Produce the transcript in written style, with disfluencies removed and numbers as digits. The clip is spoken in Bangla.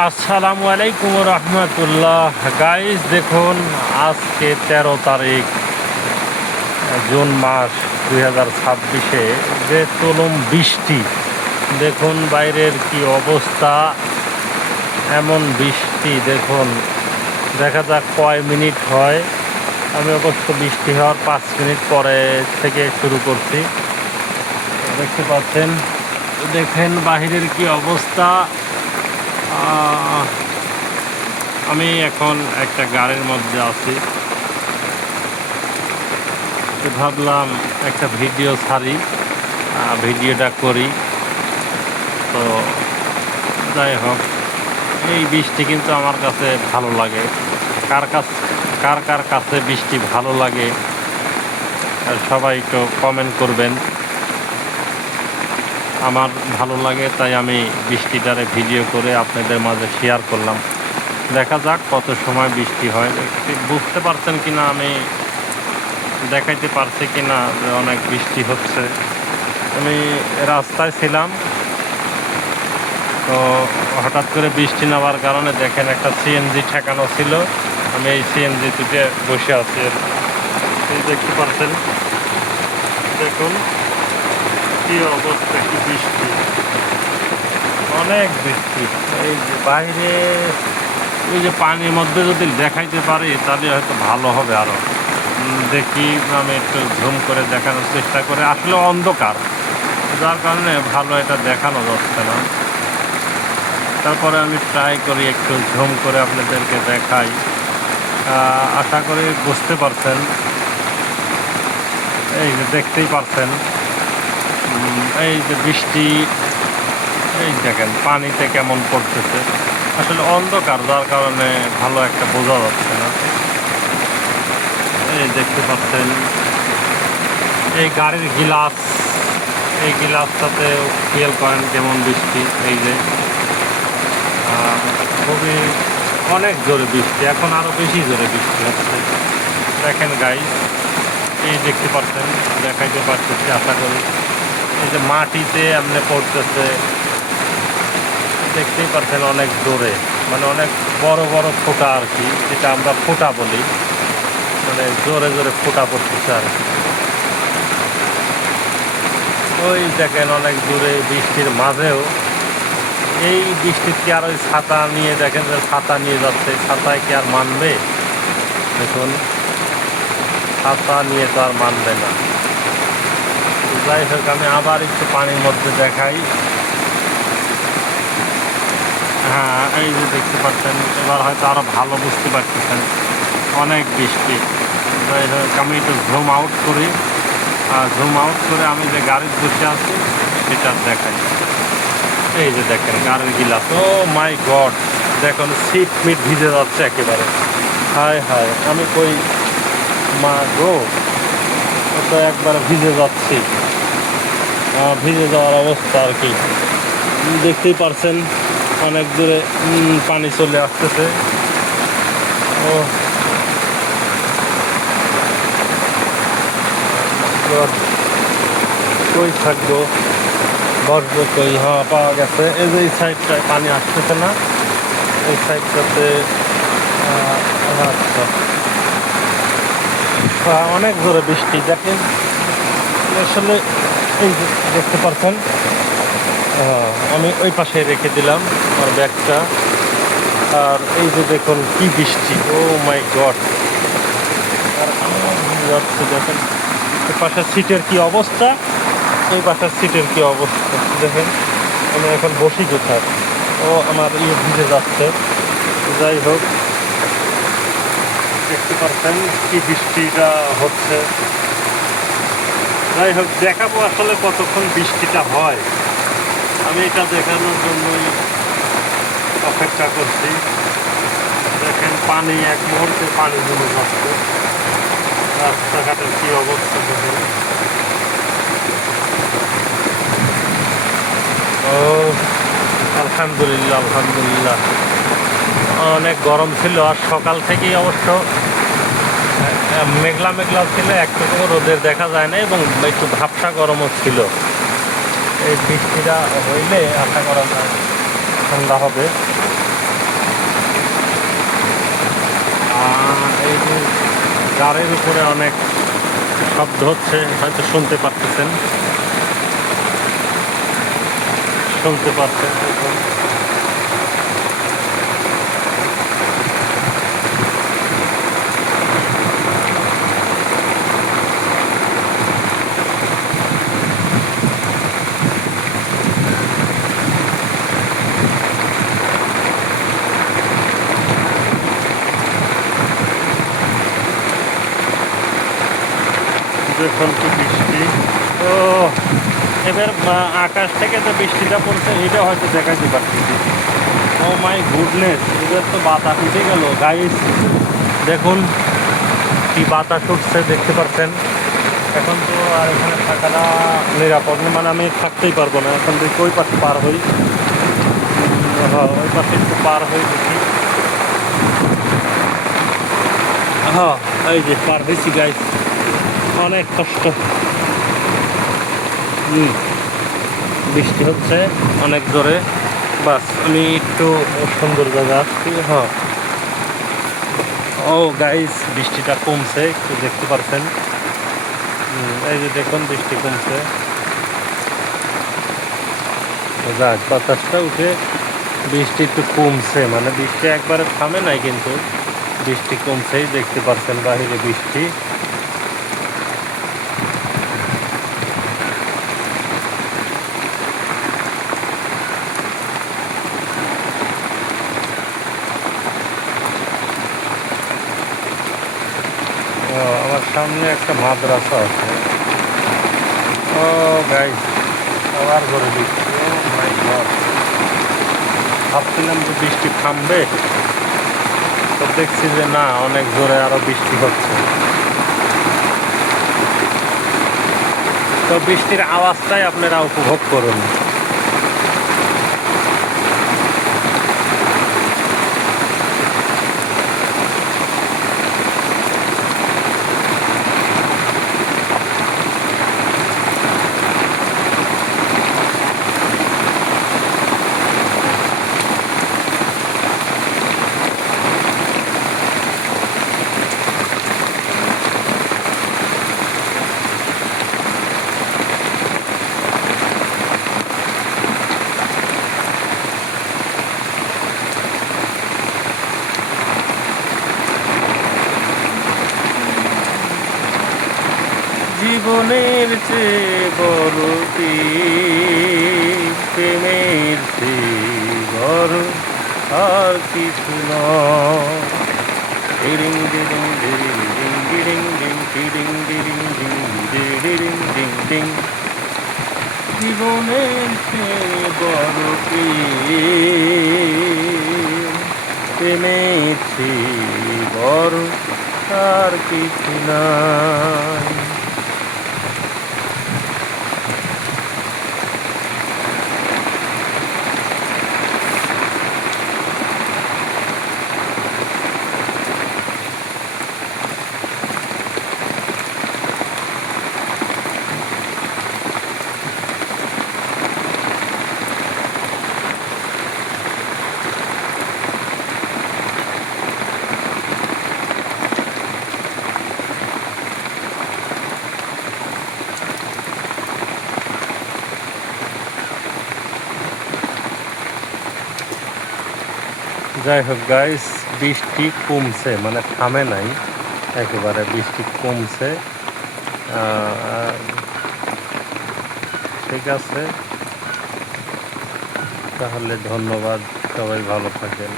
আসসালামু আলাইকুম রহমতুল্লাহ। গাইস দেখুন, আজকে 13 তারিখ জুন মাস 2026-এ যে তুলুম বৃষ্টি। দেখুন বাইরের কি অবস্থা, এমন বৃষ্টি দেখুন। দেখা যাক কয় মিনিট হয়। আমি অবশ্য বৃষ্টি হওয়ার 5 মিনিট পরে থেকে শুরু করছি। দেখতে পাচ্ছেন, দেখেন বাহিরের কি অবস্থা। আমি এখন একটা গাড়ির মধ্যে আছি, ভাবলাম একটা ভিডিও ছাড়ি, ভিডিওটা করি। তো যাই হোক, এই বৃষ্টি কিন্তু আমার কাছে ভালো লাগে। কার কার কাছে বৃষ্টি ভালো লাগে আর সবাই একটু কমেন্ট করবেন। আমার ভালো লাগে, তাই আমি বৃষ্টিটারে ভিডিও করে আপনাদের মাঝে শেয়ার করলাম। দেখা যাক কত সময় বৃষ্টি হয়। বুঝতে পারছেন কিনা, আমি দেখাইতে পারছি কিনা যে অনেক বৃষ্টি হচ্ছে। আমি রাস্তায় ছিলাম, তো হঠাৎ করে বৃষ্টি নামার কারণে দেখেন একটা সিএনজি ঠেকানো ছিল, আমি এই সিএনজিতে বসে আছি। এই দেখতে পাচ্ছেন, দেখুন কি অবস্থা, কি বৃষ্টি, অনেক বৃষ্টি। এই যে বাইরে ওই যে পানির মধ্যে যদি দেখাইতে পারি তাহলে হয়তো ভালো হবে। আরও দেখি, আমি একটু ঝুম করে দেখানোর চেষ্টা করে, আসলে অন্ধকার যার কারণে ভালো এটা দেখানো যাচ্ছে না। তারপরে আমি ট্রাই করি একটু ঝুম করে আপনাদেরকে দেখাই। আশা করি বুঝতে পারছেন। এই যে দেখতেই পারছেন, এই যে বৃষ্টি, এই দেখেন পানিতে কেমন পড়তেছে। আসলে অন্ধকার যার কারণে ভালো একটা বোঝা যাচ্ছে না। এই দেখতে পাচ্ছেন, এই গাড়ির গিলাস, এই গিলাসটাতে খেয়াল করেন কেমন বৃষ্টি। এই যে খুবই অনেক জোরে বৃষ্টি, এখন আরও বেশি জোরে বৃষ্টি হচ্ছে। দেখেন গাইস, এই দেখতে পাচ্ছেন, দেখাইতে পারতেছি আশা করি। এই যে মাটিতে এমনি পড়তেছে, দেখতেই পাচ্ছেন অনেক জোরে, মানে অনেক বড় বড় ফোঁটা আর কি, যেটা আমরা ফোঁটা বলি, মানে জোরে জোরে ফোঁটা পড়তেছে আর কি। ওই দেখেন অনেক দূরে বৃষ্টির মাঝেও, এই বৃষ্টির কি আর ওই ছাতা নিয়ে, দেখেন যে ছাতা নিয়ে যাচ্ছে, ছাতায় কি আর মানবে? দেখুন ছাতা নিয়ে তো আর মানবে না। যাই হোক, আমি আবার একটু পানির মধ্যে দেখাই। হ্যাঁ, এই যে দেখতে পাচ্ছেন, এবার হয়তো আরো ভালো বুঝতে পারতেছেন, অনেক বৃষ্টি। যাই হোক, আমি একটু জুম আউট করি, জুম আউট করে আমি যে গাড়ির বসে আছি সেটা দেখাই। এই যে দেখেন গাড়ির গিলাস, ও মাই গড, দেখুন সিট মিট ভিজে যাচ্ছে একেবারে। হায় হায়, আমি কই মা গো, তো একবারে ভিজে যাচ্ছি, ভিজে যাওয়ার অবস্থা আর কি। দেখতেই পারছেন অনেক দূরে পানি চলে আসতেছে। ও কই থাকবো, বসবো কই? হ্যাঁ, পাওয়া গেছে। এই যে এই সাইডটায় পানি আসতেছে না, এই সাইডটাতে। আচ্ছা, অনেক জোরে বৃষ্টি দেখেন। আসলে এই যে দেখতে পাচ্ছেন, আমি ওই পাশে রেখে দিলাম আমার ব্যাগটা। আর এই যে দেখুন কি বৃষ্টি, ও মাই গড। আর যাচ্ছে দেখেন, ওই পাশের সিটের কি অবস্থা, ওই পাশের সিটের কি অবস্থা দেখেন। আমি এখন বসি কোথায়, ও আমার ভিজে যাচ্ছে। যাই হোক, দেখতে পাচ্ছেন কি বৃষ্টিটা হচ্ছে। যাই হোক, দেখাবো আসলে কতক্ষণ বৃষ্টিটা হয়। আমি এটা দেখানোর জন্যই অপেক্ষা করছি। দেখেন পানি এক মুহূর্তে পানি জমে যাচ্ছে, রাস্তাঘাটের কি অবস্থা দেখেন। ও আলহামদুলিল্লাহ, আলহামদুলিল্লাহ। অনেক গরম ছিল, আর সকাল থেকেই অবশ্য মেঘলা মেঘলা ছিল, একটু রোদের দেখা যায় না, এবং একটু ঝাপসা গরমও ছিল। এই বৃষ্টিটা হইলে আশা করা যায় ঠান্ডা হবে। এই যে গাড়ির উপরে অনেক শব্দ হচ্ছে, হয়তো শুনতে পাচ্ছেন। দেখুন। দেখুন কি বৃষ্টি। ও এবার আকাশ থেকে যে বৃষ্টিটা পড়ছে এটা হয়তো দেখাতে পারতেছি। ও মাই গুডনেস, এবার তো বাতাস উঠে গেল গাইস। দেখুন কি বাতাস উঠছে, দেখতে পাচ্ছেন। এখন তো আর এখানে থাকাটা নিরাপদ না, মানে আমি থাকতেই পারবো না। এখন দেখি ওই পাশে পার হই। হ্যাঁ, ওই পাশে একটু পার হই দেখি। হ্যাঁ, এই যে পার হয়েছি গাইস, অনেক কষ্ট। বৃষ্টি হচ্ছে অনেক জোরে। বাস আমি একটু সুন্দর জায়গা আসছি। হ্যাঁ, ও গাইস বৃষ্টিটা কমছে, একটু দেখতে পাচ্ছেন। এই যে দেখুন বৃষ্টি কমছে। যাক, বাতাসটা উঠে বৃষ্টি একটু কমছে, মানে বৃষ্টি একবারে থামে নাই, কিন্তু বৃষ্টি কমছেই, দেখতে পাচ্ছেন বাহিরে বৃষ্টি। আমার সামনে একটা মাদ্রাসা আছে। ও গাইস, আবার করে বৃষ্টি। ও মাই গড, ভাবছিলাম যে বৃষ্টি থামবে, তো দেখছি যে না, অনেক জোরে আরো বৃষ্টি হচ্ছে। তো বৃষ্টির আওয়াজটাই আপনারা উপভোগ করুন। জীবনের চেয়ে বড় প্রেমের চেয়ে বড় আর কিছু নয়। ডিডিং ডিডিং ডিডিং ডিডিং ডিং ডিডিং ডিডিং ডিং ডিডিং ডিং ডিং। জীবনের চেয়ে বড় প্রেমের চেয়ে বড় আর কিছু নাই। যাই হোক গাইস, বৃষ্টি কমছে, মানে থামে নাই, একেবারে বৃষ্টি কমছে। ঠিক আছে, তাহলে ধন্যবাদ, সবাই ভালো থাকেন।